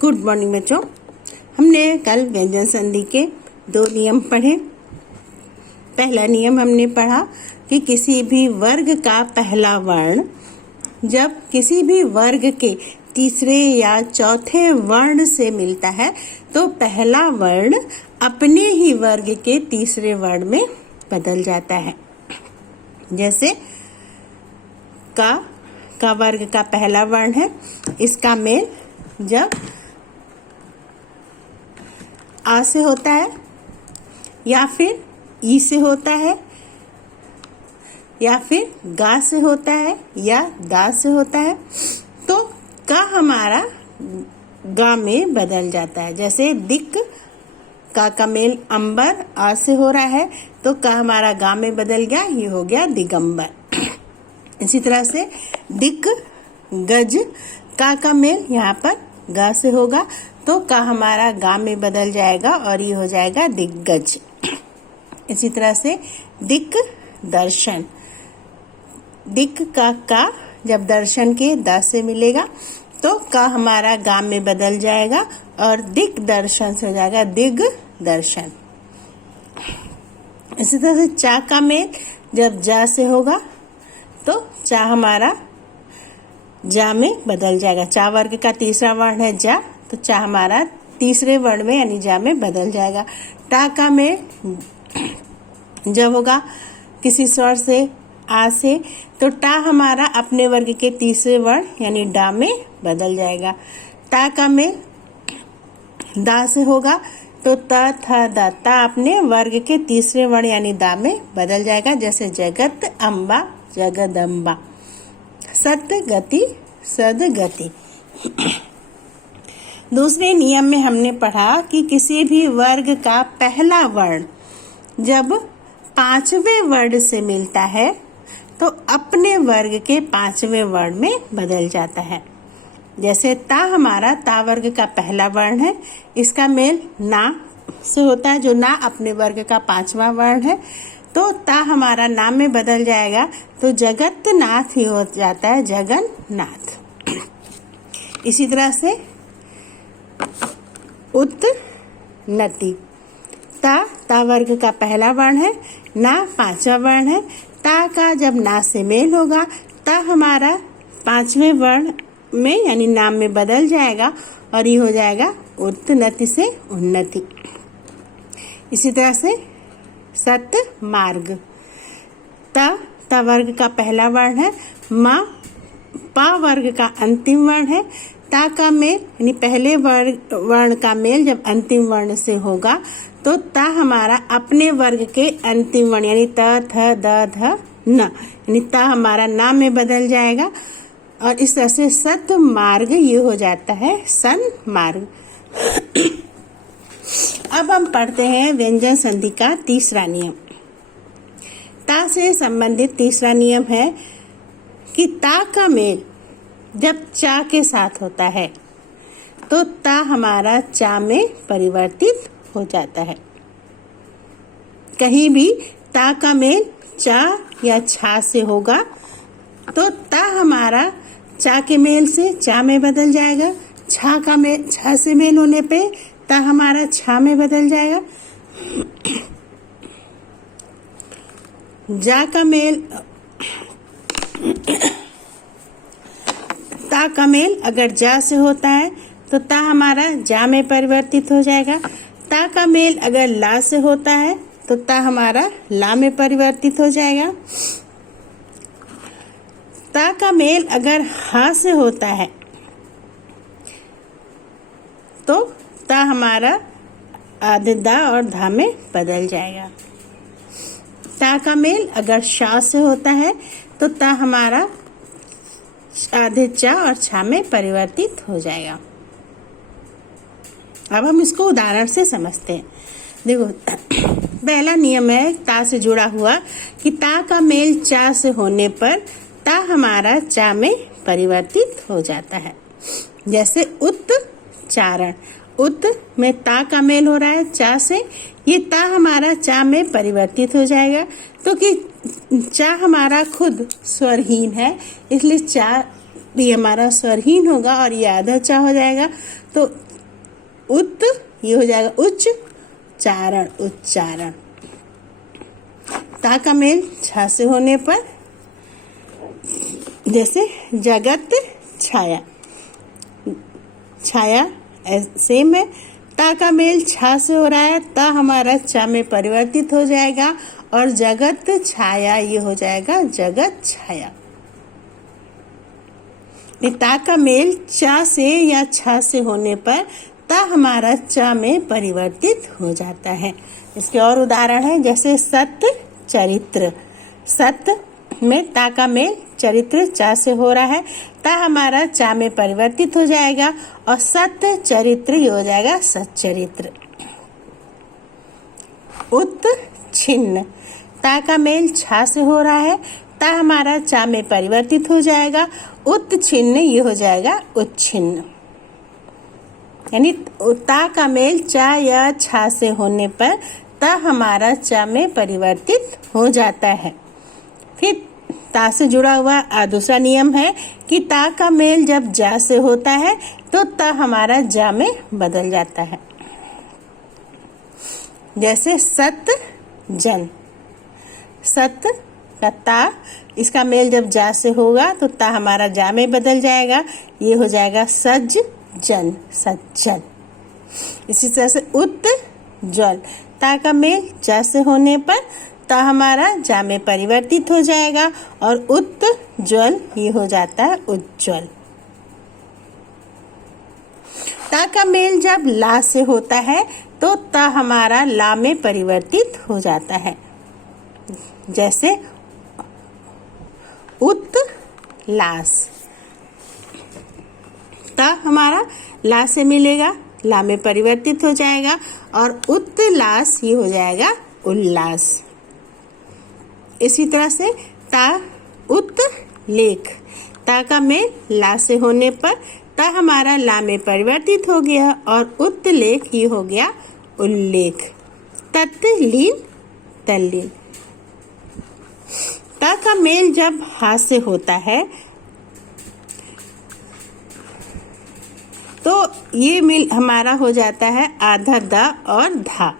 Good morning बच्चों। हमने कल व्यंजन संधि के 2 नियम पढ़े। पहला नियम हमने पढ़ा कि किसी भी वर्ग का पहला वर्ण जब किसी भी वर्ग के तीसरे या चौथे वर्ण से मिलता है तो पहला वर्ण अपने ही वर्ग के तीसरे वर्ण में बदल जाता है। जैसे का वर्ग का पहला वर्ण है, इसका मेल जब आ से होता है या फिर ई से होता है या फिर गा से होता है या दा से होता है तो का हमारा गा में बदल जाता है। जैसे दिक का मेल अंबर आ से हो रहा है तो का हमारा गा में बदल गया, ये हो गया दिगंबर। इसी तरह से दिक गज का मेल यहाँ पर गा से होगा तो का हमारा गा में बदल जाएगा और ये हो जाएगा दिग्गज। इसी तरह से दिक दर्शन, दिक का जब दर्शन के द से मिलेगा तो का हमारा गा में बदल जाएगा और दिक दर्शन से हो जाएगा दिग दर्शन। इसी तरह से चा का मेल जब जा से होगा तो चा हमारा जा में बदल जाएगा। चा वर्ग का तीसरा वर्ण है जा, तो चा हमारा तीसरे वर्ण में यानी जा में बदल जाएगा। टा का मेल जब होगा किसी स्वर से आ से तो टा हमारा अपने वर्ग के तीसरे वर्ण यानी डा में बदल जाएगा। ता का मेल दा से होगा तो त थ द ता अपने वर्ग के तीसरे वर्ण यानी दा में बदल जाएगा। जैसे जगत अम्बा जगदम्बा, सत्य गति सदगति। दूसरे नियम में हमने पढ़ा कि किसी भी वर्ग का पहला वर्ण जब पांचवें वर्ण से मिलता है तो अपने वर्ग के पांचवें वर्ण में बदल जाता है। जैसे ता हमारा ता वर्ग का पहला वर्ण है, इसका मेल ना से होता है जो ना अपने वर्ग का पांचवा वर्ण है तो ता हमारा नाम में बदल जाएगा तो जगत नाथ ही हो जाता है जगन्नाथ। इसी तरह से उन्नति, ता वर्ग का पहला वर्ण है, ना पांचवा वर्ण है। ता का जब ना से मेल होगा ता हमारा पांचवें वर्ण में यानी नाम में बदल जाएगा और ये हो जाएगा उन्नति से उन्नति। इसी तरह से सत्य मार्ग, ता वर्ग का पहला वर्ण है, मा पा वर्ग का अंतिम वर्ण है। ता का मेल यानी पहले वर्ण का मेल जब अंतिम वर्ण से होगा तो ता हमारा अपने वर्ग के अंतिम वर्ण यानी त थ द ध न यानी ता हमारा ना में बदल जाएगा और इस तरह से सत मार्ग ये हो जाता है सन मार्ग। अब हम पढ़ते हैं व्यंजन संधि का तीसरा नियम। ता से संबंधित तीसरा नियम है कि ता का मेल जब चा के साथ होता है तो ता हमारा चा में परिवर्तित हो जाता है। कहीं भी ता का मेल चा या छा से होगा तो ता हमारा चा के मेल से चा में बदल जाएगा। छा का मेल छा से मेल होने पे ता हमारा छा में बदल जाएगा। जा का मेल ता का मेल अगर जा से होता है तो ता हमारा जा में परिवर्तित हो जाएगा। ता का मेल अगर ला से होता है तो ता हमारा ला में परिवर्तित हो जाएगा। ता का मेल अगर हा से होता है तो ता हमारा आधे दा और धा में बदल जाएगा। ता का मेल अगर शा से होता है तो ता हमारा आधे चा और छा में परिवर्तित हो जाएगा। अब हम इसको उदाहरण से समझते हैं। देखो, पहला नियम है ता से जुड़ा हुआ कि ता का मेल चा से होने पर ता हमारा चा में परिवर्तित हो जाता है। जैसे उच्चारण, उत में ता का मेल हो रहा है चा से, ये ता हमारा चा में परिवर्तित हो जाएगा तो कि चा हमारा खुद स्वरहीन है इसलिए चा ये हमारा स्वरहीन होगा और ये आधा चा हो जाएगा, तो उत ये हो जाएगा उच्चारण, उच्चारण। ता का मेल छा से होने पर, जैसे जगत छाया, छाया सेम है। ता का मेल छा से हो रहा है, ता हमारा चा में परिवर्तित हो जाएगा और जगत छाया ये हो जाएगा जगत छाया। ता का मेल चा से या छा से होने पर ता हमारा चा में परिवर्तित हो जाता है। इसके और उदाहरण है, जैसे सत चरित्र, सत में ता का मेल चरित्र चा से हो रहा है, ता हमारा चा में परिवर्तित हो जाएगा और सत चरित्र ये हो जाएगा सच्चरित्र। उत छिन्न, ता का मेल छा से हो रहा है, ता हमारा चा में परिवर्तित हो जाएगा, उत छिन्न ये हो जाएगा उच्छिन्न। यानी ता का मेल चा या छा से होने पर ता हमारा चा में परिवर्तित हो जाता है। फिर ता से जुड़ा हुआ दूसरा नियम है कि ता का मेल जब जा से होता है तो ता हमारा जा में बदल जाता है। जैसे सत जन, सत का ता, इसका मेल जब जा से होगा तो ता हमारा जा में बदल जाएगा, ये हो जाएगा सज जन, सज्जन। इसी तरह से उत ज्वल, ता का मेल जा से होने पर ता हमारा जा में परिवर्तित हो जाएगा और उत ज्वल ये हो जाता है उज्ज्वल। ता का मेल जब ला से होता है तो ता हमारा ला में परिवर्तित हो जाता है। जैसे उत लास, ता हमारा ला से मिलेगा, ला में परिवर्तित हो जाएगा और उत्लास ये हो जाएगा उल्लास। इसी तरह से ता उत लेख, ता का मेल ला से होने पर ता हमारा ला में परिवर्तित हो गया और उत्लेख ये हो गया उल्लेख। तत्लीन तल्लीन, ता का मेल जब हा से होता है तो ये मेल हमारा हो जाता है आधा दा और धा।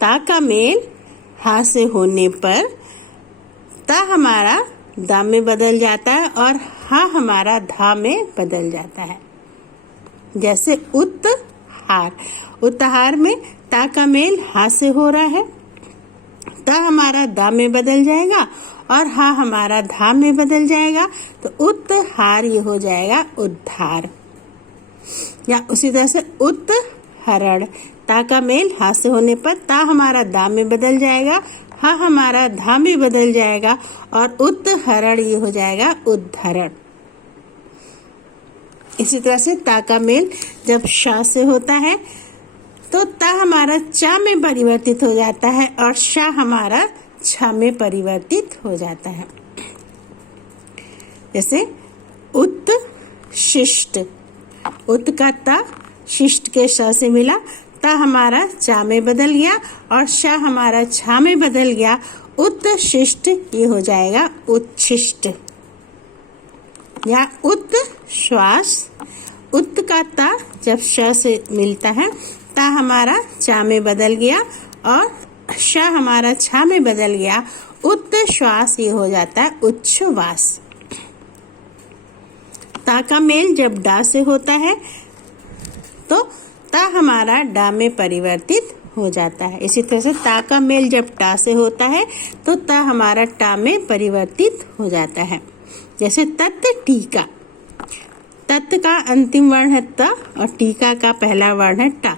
ता का मेल हा से होने पर ता हमारा दा में बदल जाता है और हा हमारा धा में बदल जाता है। जैसे उत्हार, उत्हार में ता का मेल हा से हो रहा है, ता हमारा दा में बदल जाएगा और हा हमारा धा में बदल जाएगा, तो उत्हार ये हो जाएगा उद्धार। या उसी तरह से उत्हरण, ता का मेल हा से होने पर ता हमारा दा में बदल जाएगा, हा हमारा धा में बदल जाएगा और उत्हरण ये हो जाएगा उद्धरण। इसी तरह से ता का मेल जब शा से होता है तो ता हमारा चा में परिवर्तित हो जाता है और शा हमारा छा में परिवर्तित हो जाता है। जैसे उत्शिष्ट, उत का ता शिष्ट के श से मिला, ता हमारा चा में बदल गया और शा हमारा छा में बदल गया, उत्शिष्ट ये हो जाएगा उच्छिष्ट। या उत्श्वास, उत का ता जब श से मिलता है ता हमारा चा में बदल गया और श हमारा छा में बदल गया, उत्श्वास ये हो जाता है उच्छ्वास। ता का मेल जब डा से होता है तो ता हमारा डा में परिवर्तित हो जाता है। इसी तरह से ता का मेल जब टा से होता है तो ता हमारा टा में परिवर्तित हो जाता है। जैसे तत् टीका, तत् का अंतिम वर्ण है त और टीका का पहला वर्ण है टा।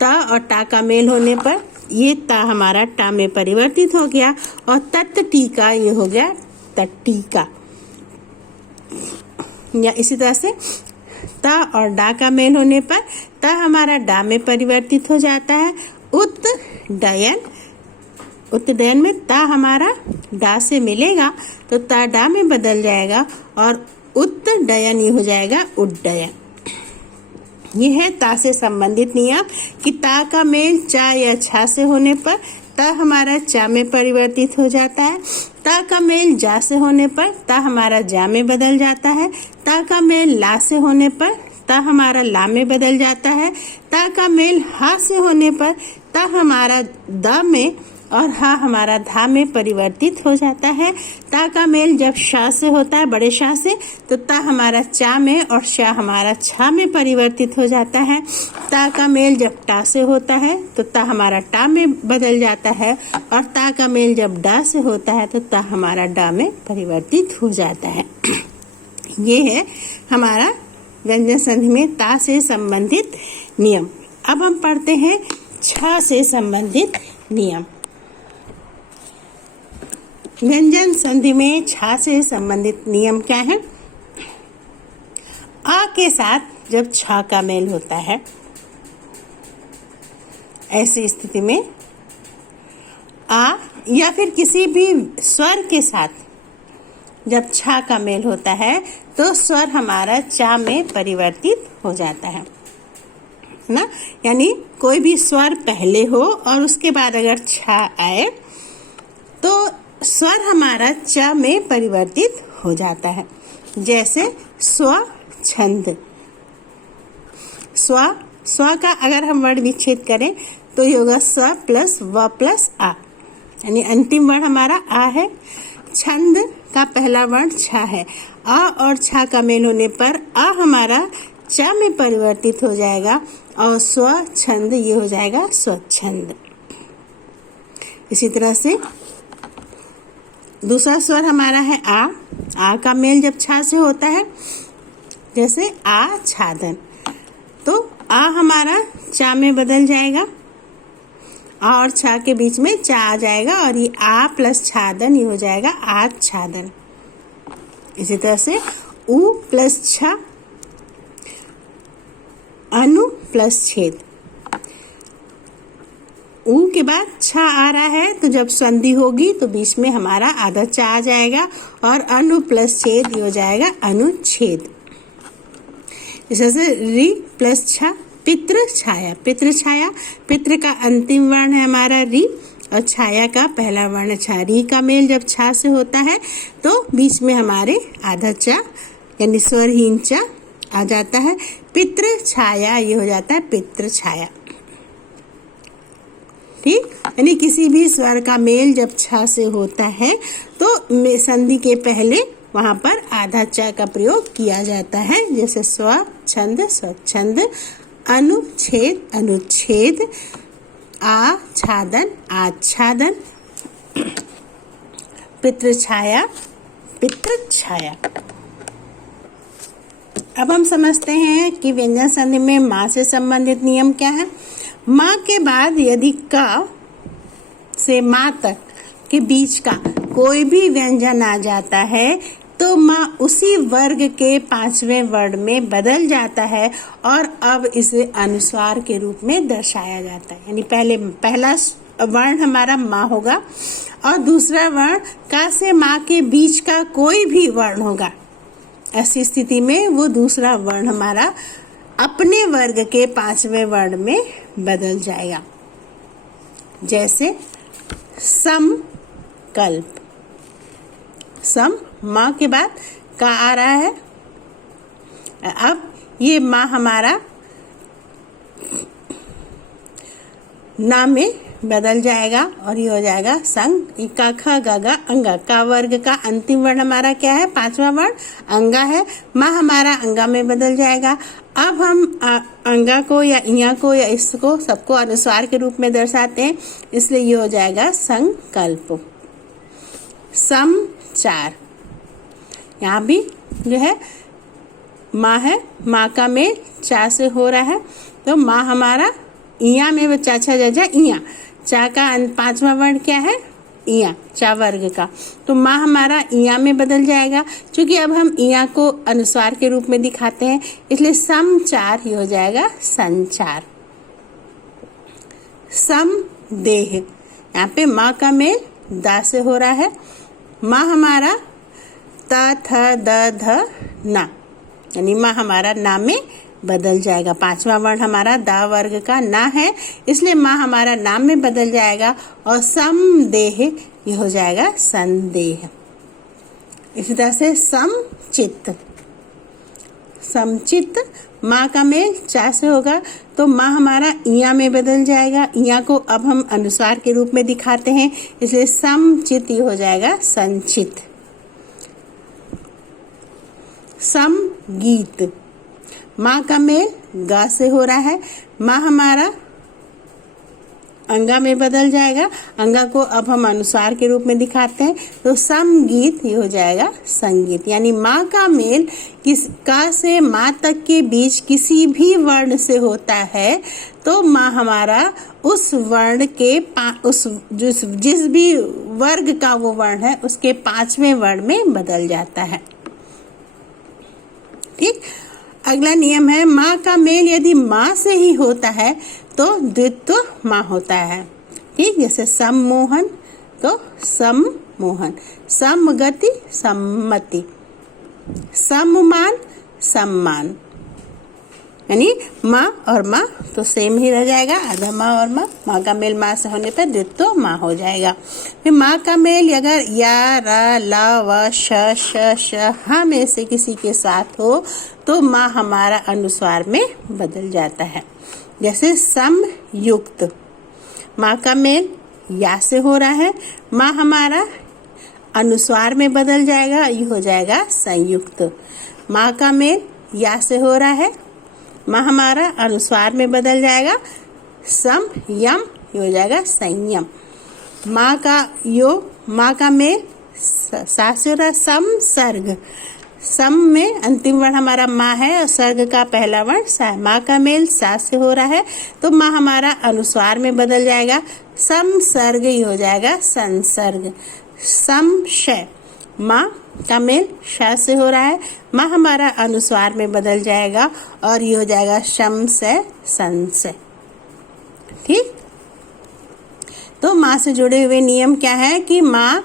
त और टा का मेल होने पर ये ता हमारा टा में परिवर्तित हो गया और तत् टीका ये हो गया तट्टीका। या इसी तरह से ता और डा का मेल होने पर ता हमारा डा में परिवर्तित हो जाता है। उत्डयन, उत्डयन में ता हमारा डा से मिलेगा तो ता डा में बदल जाएगा और उत्डयन ये हो जाएगा उड्डयन। ये है ता से संबंधित नियम कि ता का मेल चा या छा से होने पर ता हमारा चा में परिवर्तित हो जाता है, ता का मेल जा से होने पर ता हमारा जा में बदल जाता है। ता का मेल ला से होने पर ता हमारा ला में बदल जाता है। ता का मेल हा से होने पर ता हमारा द में और हा हमारा धा में परिवर्तित हो जाता है। ता का मेल जब शा से होता है, बड़े शा से, तो ता हमारा चा में और शा हमारा छा में परिवर्तित हो जाता है। ता का मेल जब टा से होता है तो ता हमारा टा में बदल जाता है, और ता का मेल जब डा से होता है तो ता हमारा डा में परिवर्तित हो जाता है। ये है हमारा व्यंजन संधि में ता से संबंधित नियम। अब हम पढ़ते हैं छा से संबंधित नियम। व्यंजन संधि में छा से संबंधित नियम क्या है? आ के साथ जब छा का मेल होता है, ऐसी स्थिति में आ या फिर किसी भी स्वर के साथ जब छा का मेल होता है तो स्वर हमारा चा में परिवर्तित हो जाता है ना। यानी कोई भी स्वर पहले हो और उसके बाद अगर छा आए तो स्वर हमारा च में परिवर्तित हो जाता है। जैसे स्व छंद। स्व का अगर हम वर्ण विच्छेद करें तो ये होगा स प्लस व प्लस आ, यानी अंतिम वर्ण हमारा आ है। छंद का पहला वर्ण छ है। आ और छा का मेल होने पर आ हमारा च में परिवर्तित हो जाएगा और स्व छंद ये हो जाएगा स्वच्छंद। इसी तरह से दूसरा स्वर हमारा है आ का मेल जब छा से होता है, जैसे आ छादन, तो आ हमारा चा में बदल जाएगा, आ और छा के बीच में चा आ जाएगा और ये आ प्लस छादन ये हो जाएगा आच्छादन। इसी तरह से उ प्लस छ, अनु प्लस छेद। ऊ के बाद छ आ रहा है तो जब संधि होगी तो बीच में हमारा आधा चा आ जाएगा और अनु प्लस छेद ये हो जाएगा अनुच्छेद। इस तरह से री प्लस छ, पितृ छाया। पितृ छाया, पितृ का अंतिम वर्ण है हमारा री और छाया का पहला वर्ण छा। री का मेल जब छा से होता है तो बीच में हमारे आधा चा यानी स्वरहीन चा आ जाता है। पितृ छाया ये हो जाता है पितृ छाया। ठीक, यानी किसी भी स्वर का मेल जब छा से होता है तो संधि के पहले वहां पर आधा चा का प्रयोग किया जाता है। जैसे स्व छंद स्वच्छंद, अनुच्छेद अनुच्छेद, आच्छादन आच्छादन, पितृछाया पितृछाया। अब हम समझते हैं कि व्यंजन संधि में माँ से संबंधित नियम क्या है। माँ के बाद यदि क से माँ तक के बीच का कोई भी व्यंजन आ जाता है तो माँ उसी वर्ग के पांचवें वर्ण में बदल जाता है और अब इसे अनुस्वार के रूप में दर्शाया जाता है। यानी पहला वर्ण हमारा माँ होगा और दूसरा वर्ण का से माँ के बीच का कोई भी वर्ण होगा। ऐसी स्थिति में वो दूसरा वर्ण हमारा अपने वर्ग के पांचवें वर्ण में बदल जाएगा। जैसे समकल्प। सम माँ के बाद का आ रहा है, अब ये माँ हमारा ना में बदल जाएगा और ये हो जाएगा संग। का ख गा गा अंगा। का वर्ग का अंतिम वर्ण हमारा क्या है? पांचवा वर्ण अंगा है। माँ हमारा अंगा में बदल जाएगा। अब हम अंगा को या इया को या इसको सबको अनुस्वार के रूप में दर्शाते हैं, इसलिए ये हो जाएगा संकल्प। समचार। यहाँ भी जो है माँ है, माँ का मेल चा से हो रहा है तो माँ हमारा इया में चा छा जा जा इया। चा का पांचवा वर्ण क्या है? इया, चा वर्ग का, तो माँ हमारा इया में बदल जाएगा। क्योंकि अब हम इया को अनुस्वार के रूप में दिखाते हैं इसलिए समचार ही हो जाएगा संचार। समदेह। यहाँ पे माँ का मेल दा से हो रहा है। माँ हमारा त थ द ध ना, यानी माँ हमारा ना में बदल जाएगा। पांचवा वर्ण हमारा दा वर्ग का ना है, इसलिए माँ हमारा नाम में बदल जाएगा और समदेह ये हो जाएगा संदेह। इसी तरह से समचित्त, समचित्त माँ का मेल चा से होगा तो माँ हमारा इया में बदल जाएगा। इया को अब हम अनुस्वार के रूप में दिखाते हैं, इसलिए समचित्त ये हो जाएगा संचित। समगीत माँ का मेल गा से हो रहा है, माँ हमारा अंगा में बदल जाएगा। अंगा को अब हम अनुस्वार के रूप में दिखाते हैं तो समगीत ये हो जाएगा संगीत। यानी माँ का मेल किस का से माँ तक के बीच किसी भी वर्ण से होता है तो माँ हमारा उस वर्ण के जिस भी वर्ग का वो वर्ण है उसके पांचवें वर्ण में बदल जाता है। ठीक, अगला नियम है माँ का मेल यदि माँ से ही होता है तो द्वित्व माँ होता है। ठीक, जैसे सम्मोहन तो सम्मोहन, समगति सम्मति, सम्मान सम्मान। यानी माँ और माँ तो सेम ही रह जाएगा, आधा माँ और माँ। माँ का मेल माँ से होने पर द्वित्व माँ हो जाएगा। फिर माँ का मेल अगर या रा ला व श श हा में से किसी के साथ हो तो माँ हमारा अनुस्वार में बदल जाता है। जैसे समयुक्त माँ का मेल या से हो रहा है, माँ हमारा अनुस्वार में बदल जाएगा, ये हो जाएगा संयुक्त। माँ का मेल या से हो रहा है, माँ हमारा अनुस्वार में बदल जाएगा, समयम ये हो जाएगा संयम। माँ का मेल सा से हो रहा है, समसर्ग। सम में अंतिम वर्ण हमारा माँ है और सर्ग का पहला वर्ण सा है। माँ का मेल सा से हो रहा है तो माँ हमारा अनुस्वार में बदल जाएगा, समसर्ग ये हो जाएगा संसर्ग। समशय माँ का मेल शा से हो रहा है, माँ हमारा अनुस्वार में बदल जाएगा और ये हो जाएगा शमशय संशय। ठीक, तो माँ से जुड़े हुए नियम क्या है कि माँ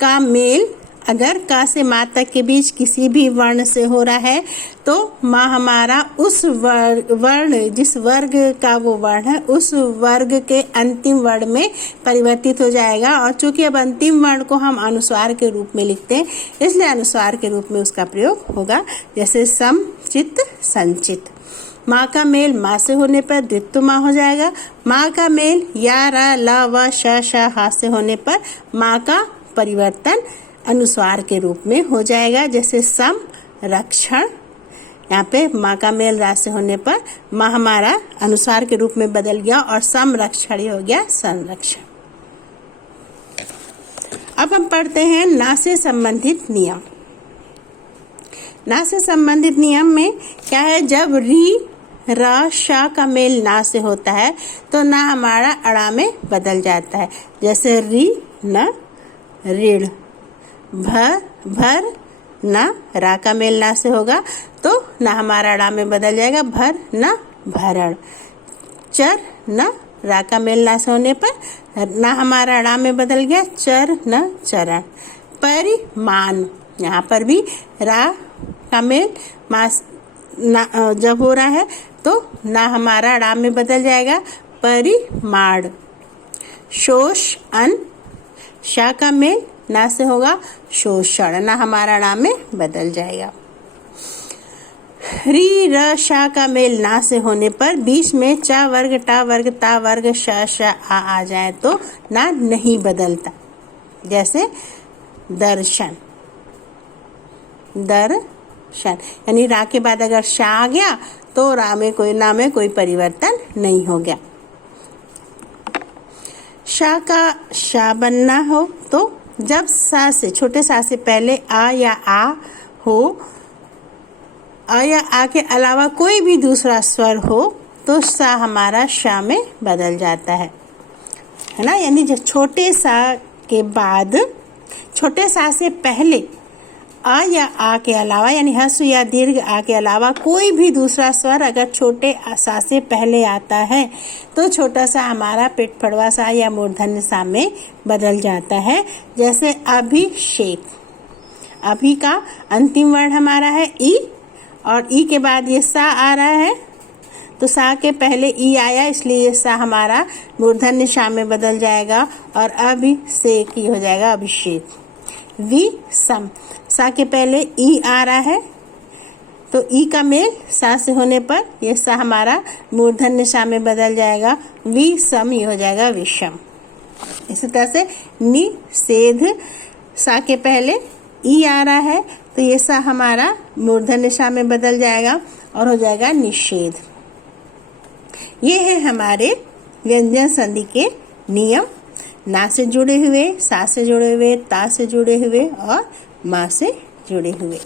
का मेल अगर का से माँ तक के बीच किसी भी वर्ण से हो रहा है तो माँ हमारा उस वर्ण जिस वर्ग का वो वर्ण है उस वर्ग के अंतिम वर्ण में परिवर्तित हो जाएगा। और चूंकि अब अंतिम वर्ण को हम अनुस्वार के रूप में लिखते हैं इसलिए अनुस्वार के रूप में उसका प्रयोग होगा। जैसे समचित्त संचित। माँ का मेल माँ से होने पर द्वित्व माँ हो जाएगा। माँ का मेल या रा ला व श हा से होने पर माँ का परिवर्तन अनुस्वार के रूप में हो जाएगा। जैसे सम रक्षण, यहाँ पे माँ का मेल रा से होने पर माँ हमारा अनुस्वार के रूप में बदल गया और संरक्षण हो गया संरक्षण। अब हम पढ़ते हैं ना से संबंधित नियम। ना से संबंधित नियम में क्या है, जब री र शा का मेल ना से होता है तो ना हमारा अड़ा में बदल जाता है। जैसे री न ऋण, भर ना रा का मेल ना से होगा तो ना हमारा अड़ा में बदल जाएगा, भर न भरण। चर न रा का मेल ना से होने पर ना हमारा अड़ा में बदल गया, चर न चरण। परिमाण, यहाँ पर भी रा का मेल मास ना जब हो रहा है तो ना हमारा अड़ा में बदल जाएगा, परिमाण। शोष अन, शा का मेल ना से होगा, शोषण, ना हमारा अड़ा में बदल जाएगा। री र शा का मेल ना से होने पर बीच में चा वर्ग टा वर्ग ता वर्ग श आ जाए तो ना नहीं बदलता। जैसे दर्शन, दर्शन, यानी रा के बाद अगर शा आ गया तो रा में कोई परिवर्तन नहीं हो गया। शा का शा बनना हो तो जब सा से छोटे सा से पहले आ या आ हो, आ या आ के अलावा कोई भी दूसरा स्वर हो तो सा हमारा शा में बदल जाता है ना। यानी जब छोटे सा के बाद छोटे सा से पहले आ या आ के अलावा यानी हस्व या दीर्घ आ के अलावा कोई भी दूसरा स्वर अगर छोटे सा से पहले आता है तो छोटा सा हमारा पेट फड़वा सा या मूर्धन्य सा में बदल जाता है। जैसे अभिषेक, अभी का अंतिम वर्ण हमारा है ई और ई के बाद ये सा आ रहा है, तो सा के पहले ई आया, इसलिए ये सा हमारा मूर्धन्य सा में बदल जाएगा और अभिषेक ही हो जाएगा, अभिषेक। विषम, सा के पहले ई आ रहा है, तो ई का मेल सा से होने पर ये सा हमारा मूर्धन्य सा में बदल जाएगा, विषम ये हो जाएगा विषम। इसी तरह से निषेध, सा के पहले ई आ रहा है, तो ये सा हमारा मूर्धन्य सा में बदल जाएगा और हो जाएगा निषेध। ये है हमारे व्यंजन संधि के नियम, ना से जुड़े हुए, सा से जुड़े हुए, ता से जुड़े हुए और मा से जुड़े हुए।